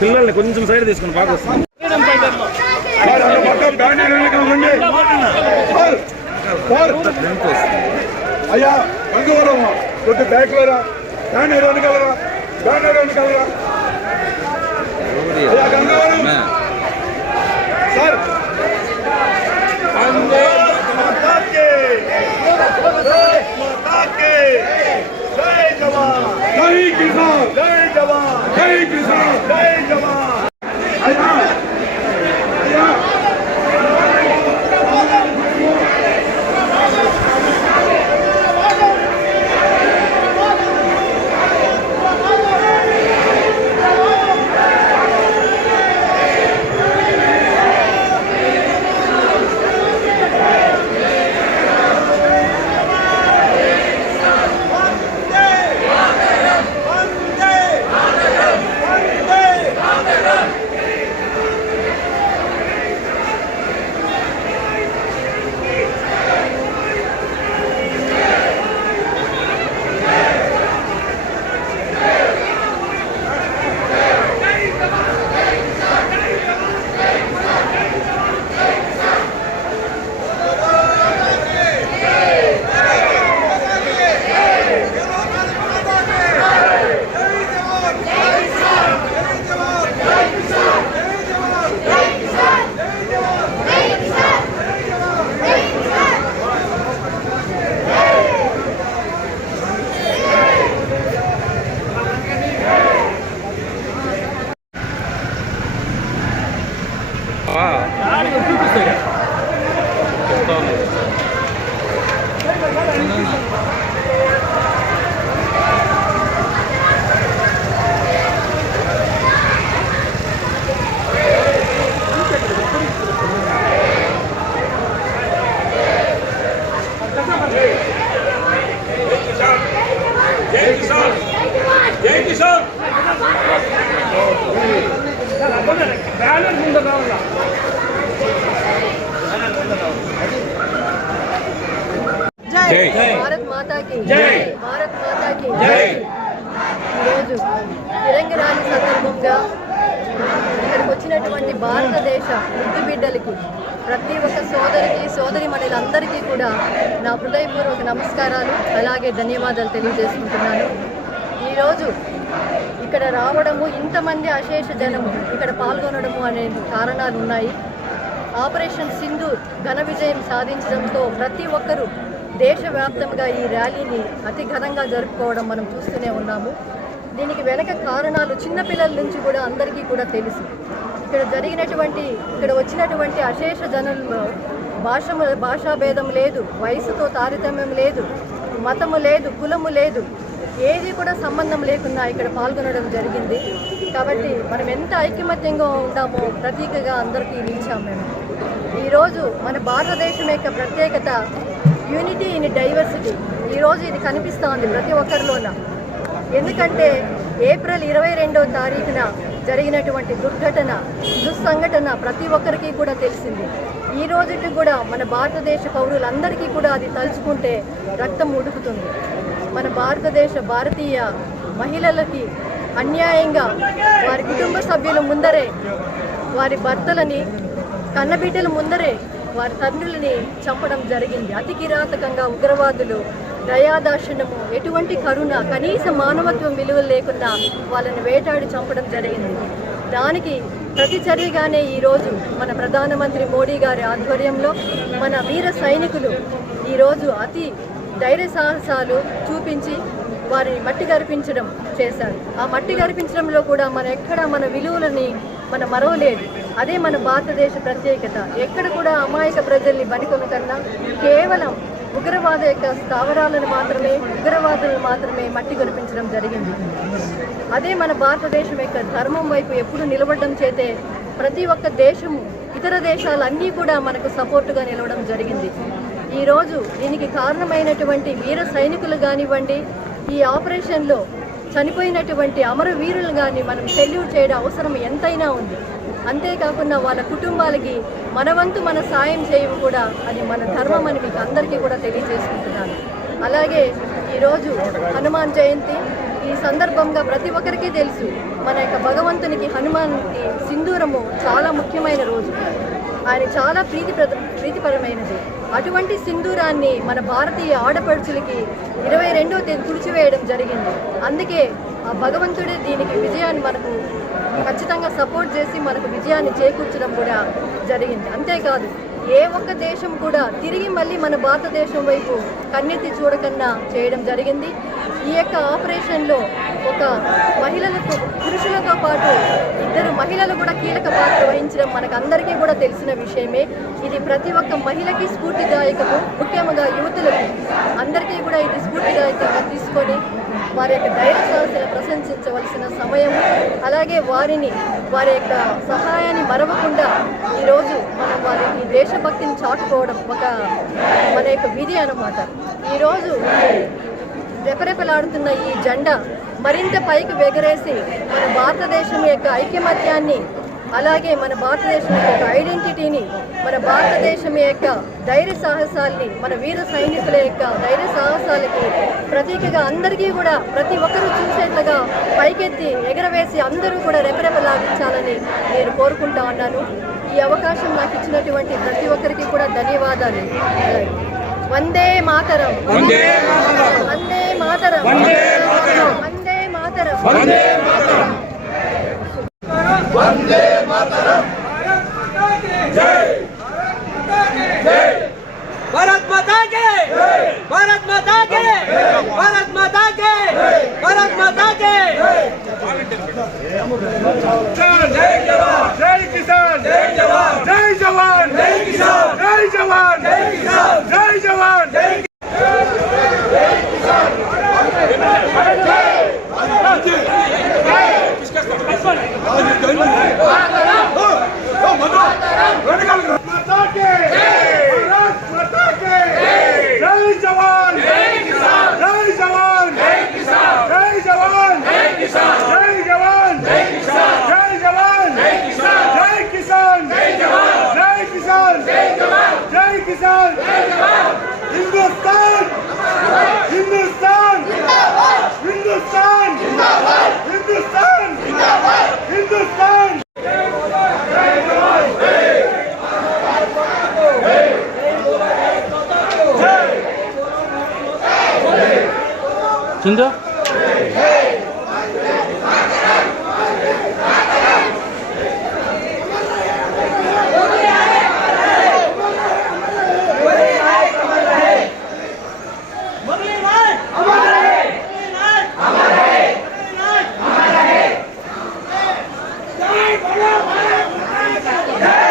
పిల్లల్ని కొంచెం సైడ్ తీసుకుని బాగా వస్తుంది. అయ్యా గంగవరం కొద్ది బ్యాక్లరా బ్యానర్ అనగలరా అయ్యా గంగవరం సార్ జై కిసాన్ జై జవాన్ జై కిసాన్ జై జవాన్ అయ్యా అయ్యా భారత్ మాతాకి జై, భారత్ మాతాకి జై. ఈరోజు తిరంగరాని సందర్భంగా ఇక్కడికి వచ్చినటువంటి భారతదేశ వృద్ధి బిడ్డలకి ప్రతి ఒక్క సోదరి మహిళలందరికీ కూడా నా హృదయపూర్వక నమస్కారాలు అలాగే ధన్యవాదాలు తెలియజేసుకుంటున్నాను. ఈరోజు ఇక్కడ రావడము, ఇంతమంది అశేష జనము ఇక్కడ పాల్గొనడము అనే కారణాలు ఉన్నాయి. ఆపరేషన్ సింధూర్ ఘన విజయం సాధించడంతో ప్రతి ఒక్కరూ దేశవ్యాప్తంగా ఈ ర్యాలీని అతి ఘనంగా జరుపుకోవడం మనం చూస్తూనే ఉన్నాము. దీనికి వెనక కారణాలు చిన్నపిల్లల నుంచి కూడా అందరికీ కూడా తెలుసు. ఇక్కడ వచ్చినటువంటి అశేష జనంలో భాషా భేదం లేదు, వయసుతో తారతమ్యం లేదు, మతము లేదు, కులము లేదు, ఏది కూడా సంబంధం లేకుండా ఇక్కడ పాల్గొనడం జరిగింది. కాబట్టి మనం ఎంత ఐకమత్యంగా ఉన్నామో ప్రతీకగా అందరికీ నిలిచాం మేము. ఈరోజు మన భారతదేశం యొక్క ప్రత్యేకత యూనిటీ ఇన్ డైవర్సిటీ. ఈరోజు ఇది కనిపిస్తూ ఉంది ప్రతి ఒక్కరిలోన. ఎందుకంటే ఏప్రిల్ 22వ తారీఖున జరిగినటువంటి దుస్సంఘటన ప్రతి ఒక్కరికి కూడా తెలిసింది. ఈ రోజుకి కూడా మన భారతదేశ పౌరులందరికీ కూడా అది తలుచుకుంటే రక్తం ఉడుకుతుంది. మన భారతీయ మహిళలకి అన్యాయంగా వారి కుటుంబ సభ్యుల ముందరే, వారి భర్తలని, కన్నబిడ్డల ముందరే వారి తండ్రులని చంపడం జరిగింది. అతి కిరాతకంగా ఉగ్రవాదులు దయాదాక్షిణ్యము, ఎటువంటి కరుణ, కనీస మానవత్వం విలువలు లేకుండా వాళ్ళని వేటాడి చంపడం జరిగింది. దానికి ప్రతిచర్యగానే ఈరోజు మన ప్రధానమంత్రి మోడీ గారి ఆధ్వర్యంలో మన వీర సైనికులు ఈరోజు అతి ధైర్య సాహసాలు చూపించి వారిని మట్టి గర్పించడం చేశారు. ఆ మట్టి గర్పించడంలో కూడా మన విలువలని మరవలేదు. అదే మన భారతదేశ ప్రత్యేకత. ఎక్కడ కూడా అమాయక ప్రజల్ని బనికొనకన్నా కేవలం ఉగ్రవాద యొక్క స్థావరాలను మాత్రమే, ఉగ్రవాదులను మాత్రమే మట్టి గర్పించడం జరిగింది. అదే మన భారతదేశం యొక్క ధర్మం వైపు ఎప్పుడు నిలబడడం చేతే ప్రతి ఒక్క దేశము, ఇతర దేశాలన్నీ కూడా మనకు సపోర్టుగా నిలవడం జరిగింది. ఈరోజు దీనికి కారణమైనటువంటి వీర సైనికులు కానివ్వండి, ఈ ఆపరేషన్లో చనిపోయినటువంటి అమరవీరులు కానీ మనం సెల్యూట్ చేయడం అవసరం ఎంతైనా ఉంది. అంతేకాకుండా వాళ్ళ కుటుంబాలకి మన వంతు మన సాయం చేయడం కూడా అది మన ధర్మం అని మీకు అందరికీ కూడా తెలియజేసుకుంటున్నాను. అలాగే ఈరోజు హనుమాన్ జయంతి. ఈ సందర్భంగా ప్రతి ఒక్కరికి తెలుసు మన యొక్క భగవంతునికి హనుమాన్కి సింధూరము చాలా ముఖ్యమైన రోజు. ఆయన చాలా ప్రీతిపరమైనది. అటువంటి సింధూరాన్ని మన భారతీయ ఆడపడుచులకి 22వ తేదీ తుడిచివేయడం జరిగింది. అందుకే ఆ భగవంతుడే దీనికి విజయాన్ని మనకు ఖచ్చితంగా సపోర్ట్ చేసి మనకు విజయాన్ని చేకూర్చడం కూడా జరిగింది. అంతేకాదు ఏ ఒక్క దేశం కూడా తిరిగి మళ్ళీ మన భారతదేశం వైపు కన్నెత్తి చూడకన్నా చేయడం జరిగింది. ఈ యొక్క ఆపరేషన్లో ఒక పురుషులతో పాటు 2 మహిళలు కూడా కీలక పాత్ర వహించడం మనకందరికీ కూడా తెలిసిన విషయమే. ఇది ప్రతి ఒక్క మహిళకి స్ఫూర్తిదాయకము. ముఖ్యంగా యువతులకు అందరికీ కూడా ఇది స్ఫూర్తిదాయకంగా తీసుకొని వారి యొక్క ధైర్య సాహసాలను ప్రశంసించవలసిన సమయం. అలాగే వారి యొక్క సహాయాన్ని మరవకుండా ఈరోజు మనం వారికి దేశభక్తిని చాటుకోవడం మన యొక్క విధి అన్నమాట. ఈరోజు రెపరెపలాడుతున్న ఈ జెండా మరింత పైకి ఎగరేసి మన భారతదేశం యొక్క ఐకమత్యాన్ని, అలాగే మన భారతదేశం యొక్క ఐడెంటిటీని, మన భారతదేశం యొక్క ధైర్య సాహసాలని, మన వీర సైనికుల యొక్క ధైర్య సాహసాలకి ప్రతీకగా అందరికీ కూడా ప్రతి ఒక్కరూ చూసేట్లుగా పైకెత్తి ఎగరవేసి అందరూ కూడా రెపరెపలాడించాలని నేను కోరుకుంటా ఉన్నాను. ఈ అవకాశం నాకు ఇచ్చినటువంటి ప్రతి ఒక్కరికి కూడా ధన్యవాదాలు. వందే మాతరం, వందే మాతరం, వందే మాతరం, వందే మాతరం. వందే మాతరం. జై జై भारत माता के, भारत माता के, भारत माता के, भारत माता के. जय जवान, जय किसान, जय जवान, जय जवान, जय किसान, जय जवान, जय किसान, जय जवान, जय माता के, भारत माता के, जय जवान, जय किसान, जय जवान, जय किसान, जय जवान, जय किसान, जय जवान, जय किसान, जय जवान, जय किसान, जय किसान, जय जवान, जय किसान, जय जवान, जय किसान, जय जवान. हिंदुस्तान, हिंदुस्तान, हिंदुस्तान, हिंदुस्तान, हिंदुस्तान. సింధు जय